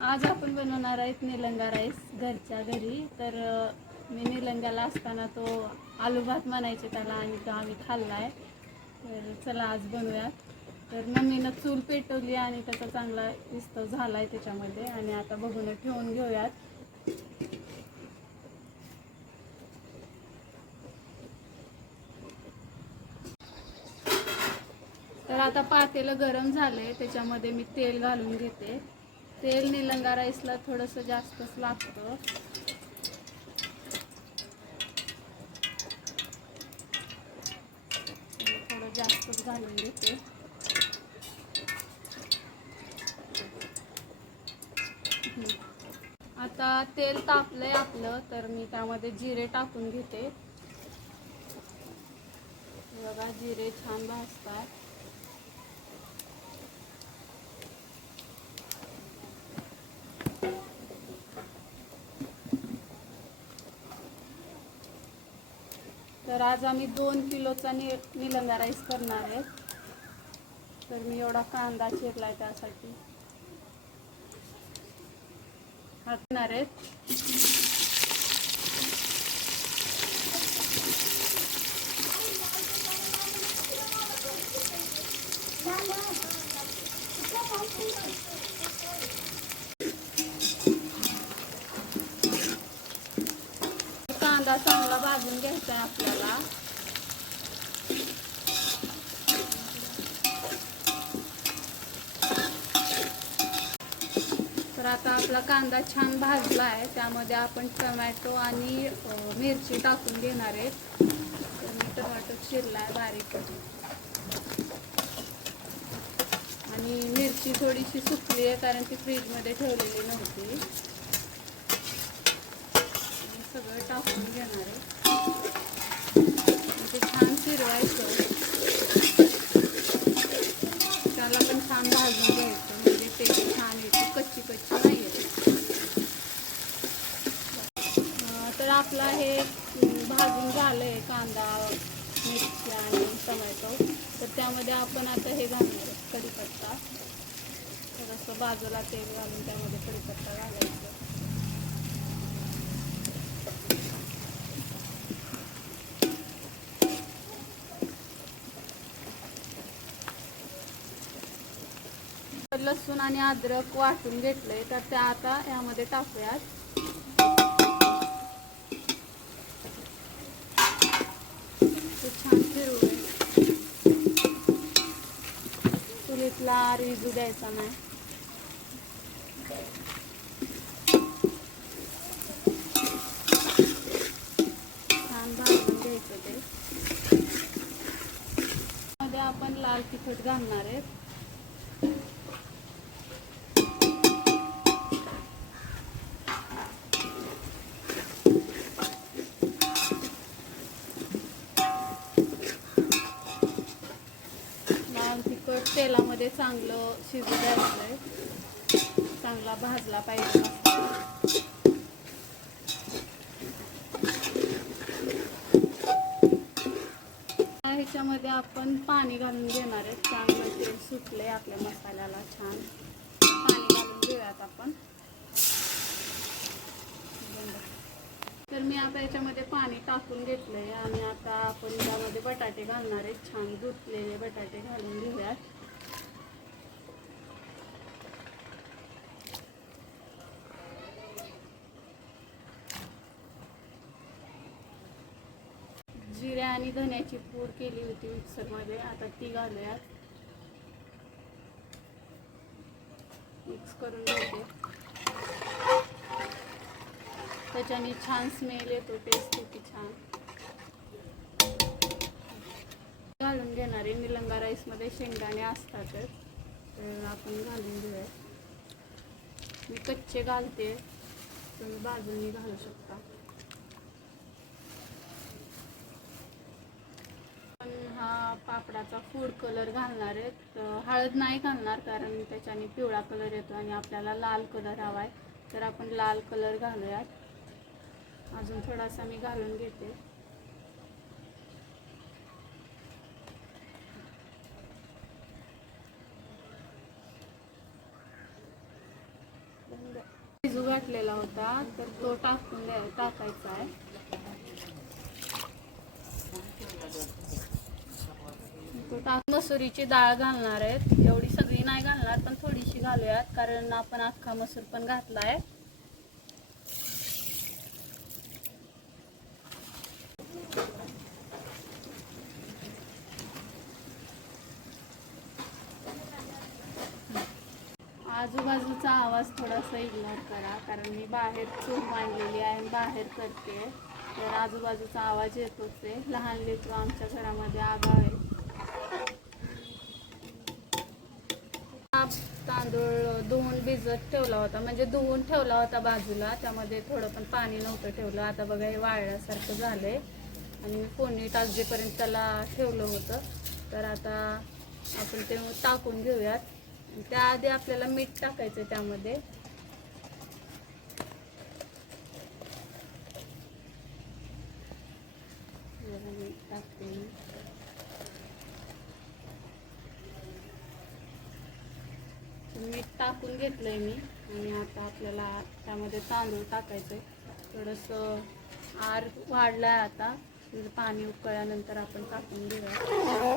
आज आपण बनवणार आहेत निलंगा राईस घरच्या घरी. तर मी निलंग्याला असताना तो आलू भात म्हणायचे त्याला आणि तो आम्ही खाल्ला आहे. तर चला आज बनवूयात. तर मम्मीनं चूल पेटवली आणि त्याचा चांगला विस्तव झाला आहे त्याच्यामध्ये. आणि आता बघून ठेवून घेऊयात. तर आता पातेलं गरम झाले, त्याच्यामध्ये मी तेल घालून घेते. तेल निलंगा राईसला थोडंसं जास्तच लागतं. थोडं जास्तच घालून घेते. आता तेल तापलंय आपलं, तर मी त्यामध्ये जिरे टाकून घेते. बघा जिरे छान भाजतात. तर आज आम्ही 2 किलोचा निलंगा राईस करणार आहे. तर मी एवढा कांदा चिरलाय त्यासाठी घालणार आहेत. कांदा चांगला भाजून घ्यायचा आहे आपल्याला. तर आता आपला कांदा छान भाजला आहे, त्यामध्ये आपण टोमॅटो आणि मिरची टाकून घेणार आहे. तर मी टोमॅटो चिरला आहे बारीक आणि मिरची थोडीशी सुकली आहे कारण ती फ्रीजमध्ये ठेवलेली नव्हती. सगळं टाकून घेणार आहे. ते छान फिरवायचं, त्याला पण छान भाजून घ्यायचं म्हणजे टेस्ट छान येते, कच्ची कच्ची नाही येते. तर आपला हे भाजून झालं आहे कांदा, मिरची आणि टोमॅटो. तर त्यामध्ये आपण आता हे घालणार आहे कढीपत्ता. थोडंसं बाजूला तेल घालून त्यामध्ये कढीपत्ता घालायचं. लसूण आणि अद्रक वाटून घेतलंय, तर त्या आता यामध्ये टाकूयात. ते छान फिरवूया. चुलीतला रिजू द्यायचा नाही. छान भाजून घ्यायचं ते. मध्ये आपण लाल तिखट घालणार आहे. तिखट तेलामध्ये चांगलं शिजू द्यायचं आहे, चांगला भाजला पाहिजे. ह्याच्यामध्ये आपण पाणी घालून घेणार आहे. चांगलं तेल सुटले आपल्या मसाल्याला, छान पाणी घालून घेऊयात आपण. तर मी आता याच्यामध्ये पाणी टाकून घेतलंय आणि आता आपण यामध्ये बटाटे घालणार आहे. छान धुतलेले बटाटे घालून घेऊयात. जिऱ्या आणि धन्याची पूड केली होती मिक्सरमध्ये, आता ती घालूयात. मिक्स करून घेते. त्याच्याने छान स्मेल येतो, टेस्ट येते छान. घालून घेणार आहे. निलंगा राईसमध्ये शेंगदाणे असतातच, तर आपण घालून घेऊया. मी कच्चे घालते, तुम्ही बाजूनी घालू शकता. पण हा पापडाचा फूड कलर घालणार आहेत. हळद नाही घालणार कारण त्याच्याने पिवळा कलर येतो आणि आपल्याला लाल कलर हवा आहे, तर आपण लाल कलर घालूयात. अजून थोडासा मी घालून घेते. बंद वाटलेला होता तर तो टाकायचा आहे. मसुरीची डाळ घालणार आहेत. एवढी सगळी नाही घालणार, पण थोडीशी घालूयात कारण आपण अख्खा मसूर पण घातलाय. आजूबाजूचा आवाज थोडासा इग्नोर करा कारण मी बाहेर चूल मांडलेली आहे आणि बाहेर करते, तर आजूबाजूचा आवाज येतोच आहे. लहान लेकरं आमच्या घरामध्ये आगाव आहे. तांदूळ धुवून भिजत ठेवला होता, म्हणजे धुवून ठेवला होता बाजूला, त्यामध्ये थोडं पण पाणी नव्हतं ठेवलं. आता बघा हे वाळल्यासारखं झालंय आणि मी फोडणी टाकजेपर्यंत त्याला ठेवलं होतं. तर आता आपण ते टाकून घेऊयात. त्याआधी आपल्याला मीठ टाकायचं त्यामध्ये. मीठ टाकते मी. मीठ टाकून घेतलंय मी आणि आता आपल्याला त्यामध्ये तांदूळ टाकायचंय. थोडंसं आर वाढलाय आता, म्हणजे पाणी उकळल्यानंतर आपण टाकून घेऊया.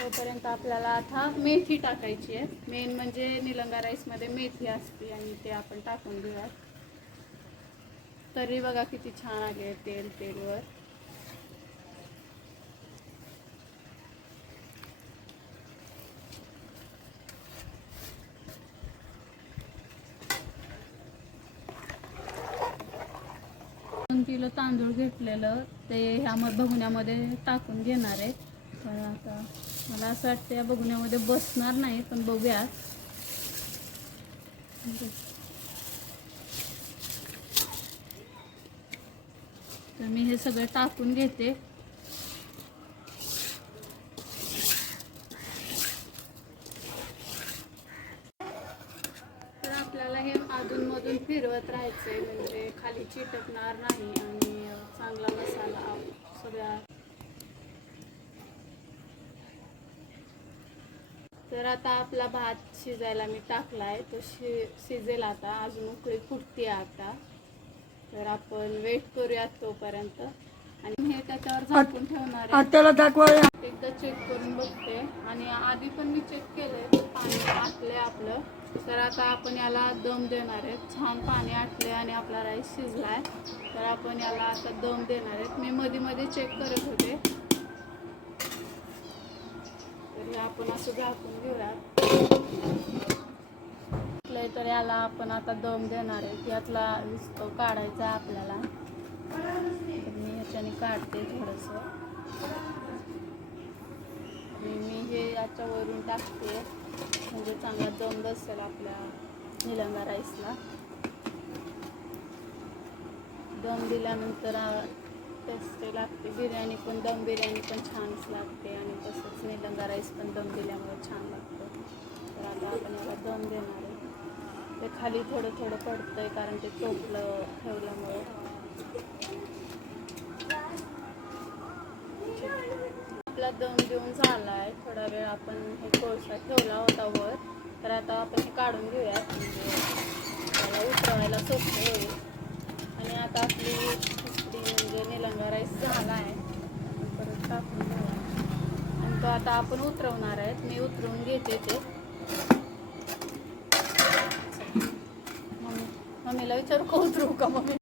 तोपर्यंत आपल्याला आता मेथी टाकायची आहे. मेन म्हणजे निलंगा राईसमध्ये मेथी असते आणि ते आपण टाकून घेऊया. तरी बघा किती छान आले तेलवर. किलो तांदूळ घेतलेलं ते ह्या बघुण्यामध्ये टाकून घेणार आहे. पण आता मला असं वाटतं या बघुण्यामध्ये बसणार नाही, पण बघूया. तर मी हे सगळं टाकून घेते. तर आपल्याला हे अधूनमधून फिरवत राहायचंय, म्हणजे खाली चिटकणार नाही आणि चांगला मसाला सगळ्या. तर आता आपला भात शिजायला मी टाकलाय, तो शिजेल आता. अजून उकळी फुटते आता, तर आपण वेट करूयात तोपर्यंत. आणि हे त्याच्यावर झाकून ठेवणार आहे. एकदा चेक करून बघते आणि आधी पण मी चेक केलंय, पाणी आटलंय आपलं. तर आता आपण याला दम देणार आहेत. छान पाणी आटलंय आणि आपला राईस शिजलाय, तर आपण याला आता दम देणार आहेत. मी मध्ये मध्ये चेक करत होते. तर हे आपण असं झाकून घेऊया. तर याला आपण आता दम देणार आहे. यातला विस्तव काढायचा आहे आपल्याला. तर मी ह्याच्याने काढते थोडंसं. मी हे याच्यावरून टाकते, म्हणजे चांगला दम बसेल आपल्या निलंगा राईसला. दम दिल्यानंतर टेस्टी लागते. बिर्याणी पण, दम बिर्याणी पण छानच लागते आणि तसंच निलंगा राईस पण दम दिल्यामुळे छान लागतं. तर आता आपण याला दम देणार आहे. ते खाली थोडं थोडं पडतंय कारण ते टोपलं ठेवल्यामुळे. आपला दम देऊन झाला आहे. थोडा वेळ आपण हे कोळसा ठेवला होता वर, तर आता आपण हे काढून घेऊयात, म्हणजे त्याला उतरवायला सोपं होईल. आणि आता आपली खिचडी म्हणजे निलंगा राईस झाला आहे. परत टाकून घेऊया आणि तो आता आपण उतरवणार आहेत. मी उतरवून घेते ते. मम्मीला विचारू का उतरवू का मम्मी?